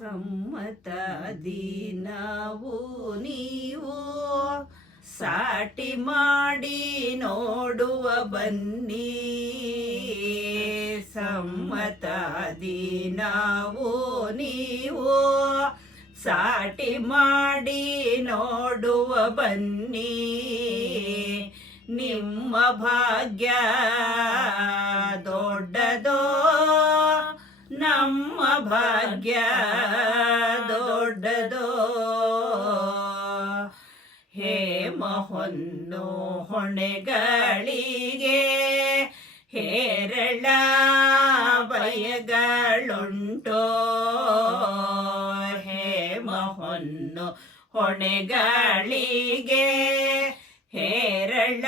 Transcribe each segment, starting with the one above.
ಸಮ್ಮತಾದಿ ನಾವು ನೀವು ಸಾಟಿ ಮಾಡಿ ನೋಡುವ ಬನ್ನಿ. ಸಮ್ಮತಾದಿ ನಾವು ನೀವು ಸಾಟಿ ಮಾಡಿ ನೋಡುವ ಬನ್ನಿ. ನಿಮ್ಮ ಭಾಗ್ಯ ದೊಡ್ಡದೋ ಭಾಗ್ಯ ದೊಡ್ಡದೋ. ಹೇ ಹೊನ್ನು ಹೊಣೆಗಳಿಗೆ ಹೇರಳ ಬಯಗಳುಂಟೋ ಹೇ ಹೊನ್ನು ಹೊಣೆಗಳಿಗೆ ಹೇರಳ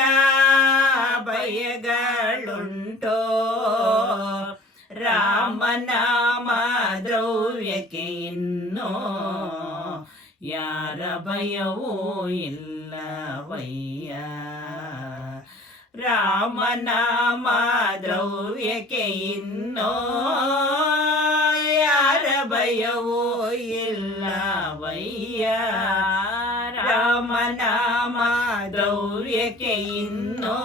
ಬಯಗಳುಂಟೋ ರಾಮನಾಮ ದ್ರವ್ಯಕ್ಕೆ ಇನ್ನೋ ಯಾರ ಭಯವೂ ಇಲ್ಲವಯ್ಯ ರಾಮನಾಮ ದ್ರವ್ಯಕ್ಕೆ ಇನ್ನೋ ಯಾರ ಭಯವೂ ಇಲ್ಲವಯ್ಯ ರಾಮನಾಮ ದ್ರವ್ಯಕ್ಕೆ ಇನ್ನೋ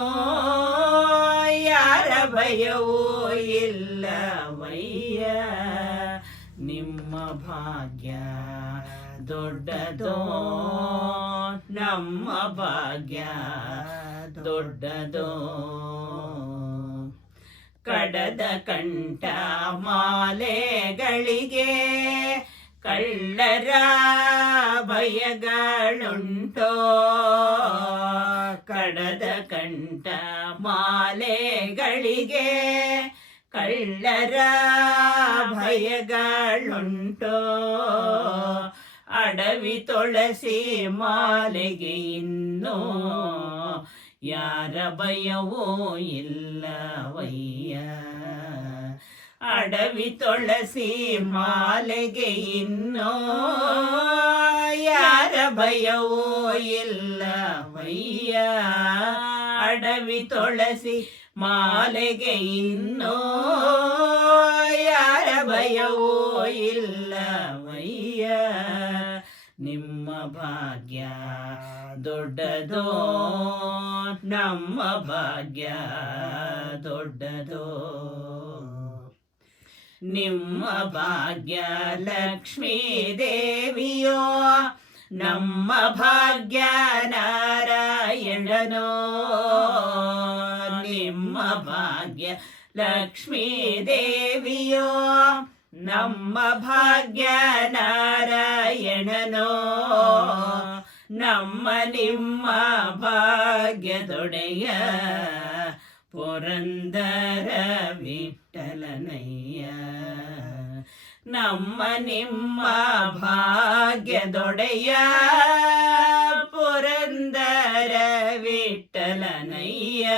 ಯಾರ ಭಯವೂ ಇಲ್ಲವಯ್ಯ ನಿಮ್ಮ ಭಾಗ್ಯ ದೊಡ್ಡದೋ ನಮ್ಮ ಭಾಗ್ಯ ದೊಡ್ಡದೋ ಕಡದ ಕಂಠ ಮಾಲೆಗಳಿಗೆ ಕಳ್ಳರ ಭಯಗಳುಂಟೋ ಕಡದ ಕಂಠ ಮಾಲೆಗಳಿಗೆ ಕಳ್ಳರ ಭಯಗಳುಂಟೋ. ಅಡವಿ ತುಳಸಿ ಮಾಲೆಗೆ ಇನ್ನೂ ಯಾರ ಭಯವೂ ಇಲ್ಲವಯ್ಯ. ಅಡವಿ ತುಳಸಿ ಮಾಲೆಗೆ ಇನ್ನೋ ಯಾರ ಭಯವೂ ಇಲ್ಲವಯ್ಯ. ಅಡವಿ ತುಳಸಿ ಮಾಲೆಗೆ ಇನ್ನೋ ಯಾರ ಇಲ್ಲ ಇಲ್ಲವಯ್ಯ ನಿಮ್ಮ ಭಾಗ್ಯ ದೊಡ್ಡದೋ, ನಮ್ಮ ಭಾಗ್ಯ ದೊಡ್ಡದೋ. ನಿಮ್ಮ ಭಾಗ್ಯ ಲಕ್ಷ್ಮೀ ದೇವಿಯೋ, ನಮ್ಮ ಭಾಗ್ಯ ನಾರಾಯಣನೋ ನಿಮ್ಮ ಭಾಗ್ಯ ಲಕ್ಷ್ಮೀ ದೇವಿಯೋ ನಮ್ಮ ಭಾಗ್ಯ ನಾರಾಯಣನೋ ನಮ್ಮ ನಿಮ್ಮ ಭಾಗ್ಯದೊಡೆಯ ಪುರಂದರ ವಿಠಲನಯ್ಯ ನಮ್ಮ ನಿಮ್ಮ ಭಾಗ್ಯದೊಡೆಯ ಪುರಂದರ ವಿಠಲನಯ್ಯ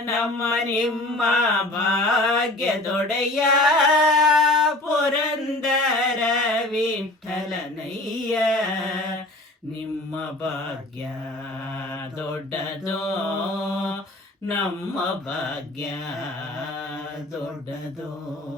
ನಮ್ಮ ನಿಮ್ಮ ಭಾಗ್ಯದೊಡೆಯ ಪುರಂದರ ವಿಠಲನಯ್ಯ. ನಿಮ್ಮ ಭಾಗ್ಯ ದೊಡ್ಡದೋ ನಮ್ಮ ಭಾಗ್ಯ ದೊಡ್ಡದೋ.